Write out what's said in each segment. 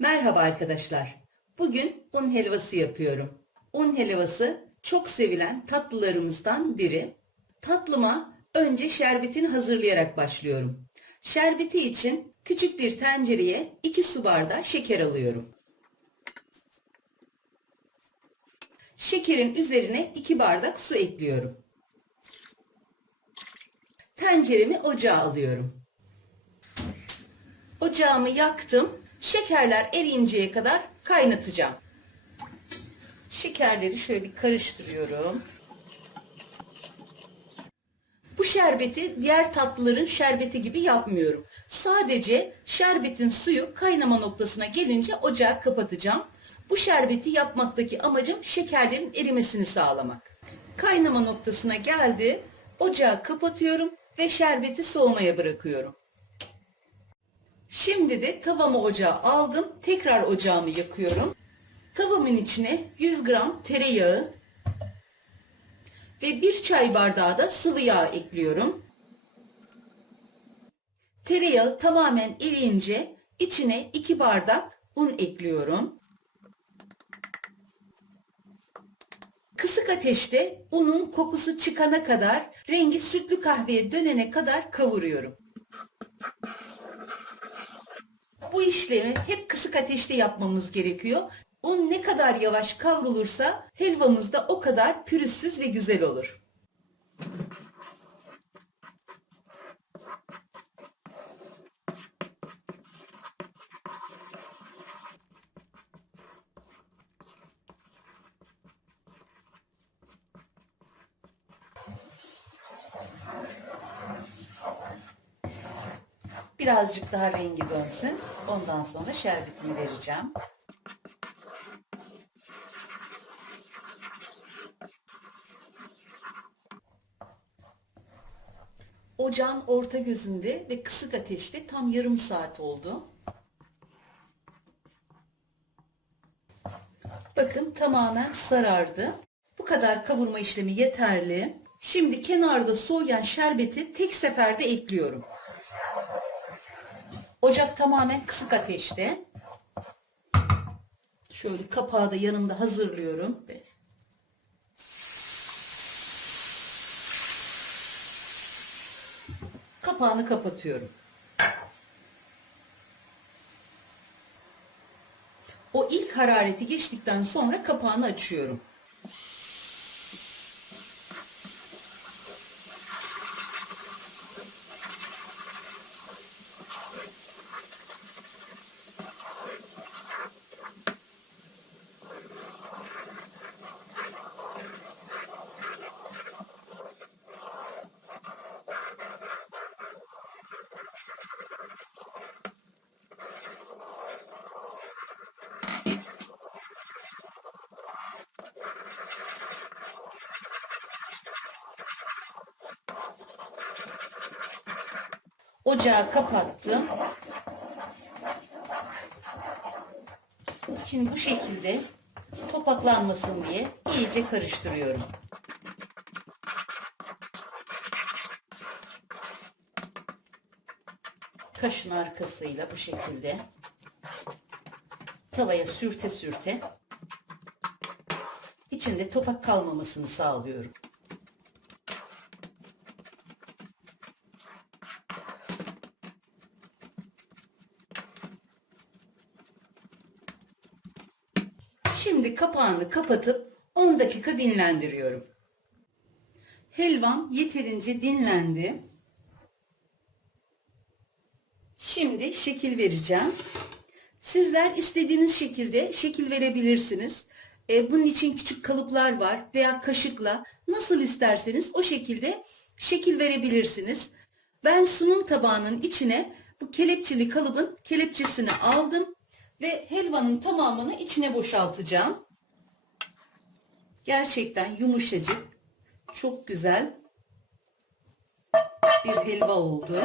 Merhaba arkadaşlar. Bugün un helvası yapıyorum. Un helvası çok sevilen tatlılarımızdan biri. Tatlıma önce şerbetini hazırlayarak başlıyorum. Şerbeti için küçük bir tencereye 2 su bardağı şeker alıyorum. Şekerin üzerine 2 bardak su ekliyorum. Tenceremi ocağa alıyorum. Ocağımı yaktım. Şekerler eriyinceye kadar kaynatacağım. Şekerleri şöyle bir karıştırıyorum. Bu şerbeti diğer tatlıların şerbeti gibi yapmıyorum. Sadece şerbetin suyu kaynama noktasına gelince ocağı kapatacağım. Bu şerbeti yapmaktaki amacım şekerlerin erimesini sağlamak. Kaynama noktasına geldi. Ocağı kapatıyorum ve şerbeti soğumaya bırakıyorum. Şimdi de tavamı ocağa aldım. Tekrar ocağımı yakıyorum. Tavamın içine 100 gram tereyağı ve 1 çay bardağı da sıvı yağ ekliyorum. Tereyağı tamamen eriyince içine 2 bardak un ekliyorum. Kısık ateşte unun kokusu çıkana kadar, rengi sütlü kahveye dönene kadar kavuruyorum. Bu işlemi hep kısık ateşte yapmamız gerekiyor. Un ne kadar yavaş kavrulursa helvamız da o kadar pürüzsüz ve güzel olur. Birazcık daha rengi dönsün. Ondan sonra şerbetini vereceğim. Ocağın orta gözünde ve kısık ateşte tam yarım saat oldu. Bakın tamamen sarardı. Bu kadar kavurma işlemi yeterli. Şimdi kenarda soğuyan şerbeti tek seferde ekliyorum. Ocak tamamen kısık ateşte. Şöyle kapağı da yanımda hazırlıyorum. Kapağını kapatıyorum. O ilk harareti geçtikten sonra kapağını açıyorum. Ocağı kapattım. Şimdi bu şekilde topaklanmasın diye iyice karıştırıyorum. Kaşın arkasıyla bu şekilde tavaya sürte sürte içinde topak kalmamasını sağlıyorum. Şimdi kapağını kapatıp 10 dakika dinlendiriyorum. Helvam yeterince dinlendi. Şimdi şekil vereceğim. Sizler istediğiniz şekilde şekil verebilirsiniz. E, bunun için küçük kalıplar var veya kaşıkla nasıl isterseniz o şekilde şekil verebilirsiniz. Ben sunum tabağının içine bu kelepçeli kalıbın kelepçesini aldım ve helvanın tamamını içine boşaltacağım. Gerçekten yumuşacık, çok güzel bir helva oldu.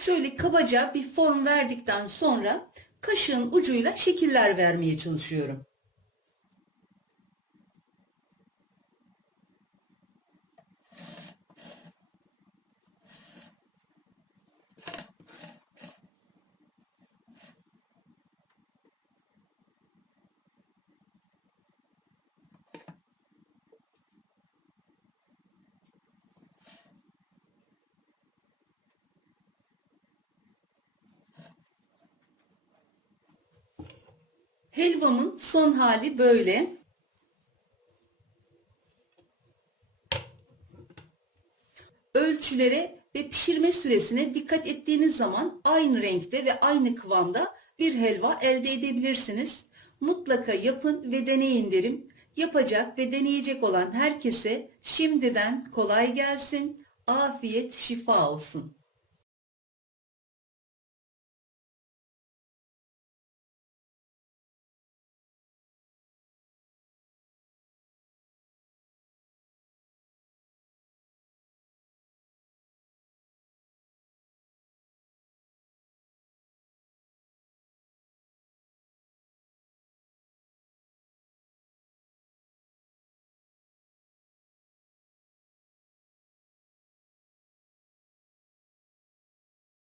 Şöyle kabaca bir form verdikten sonra kaşığın ucuyla şekiller vermeye çalışıyorum. Helvamın son hali böyle. Ölçülere ve pişirme süresine dikkat ettiğiniz zaman aynı renkte ve aynı kıvamda bir helva elde edebilirsiniz. Mutlaka yapın ve deneyin derim. Yapacak ve deneyecek olan herkese şimdiden kolay gelsin, afiyet, şifa olsun.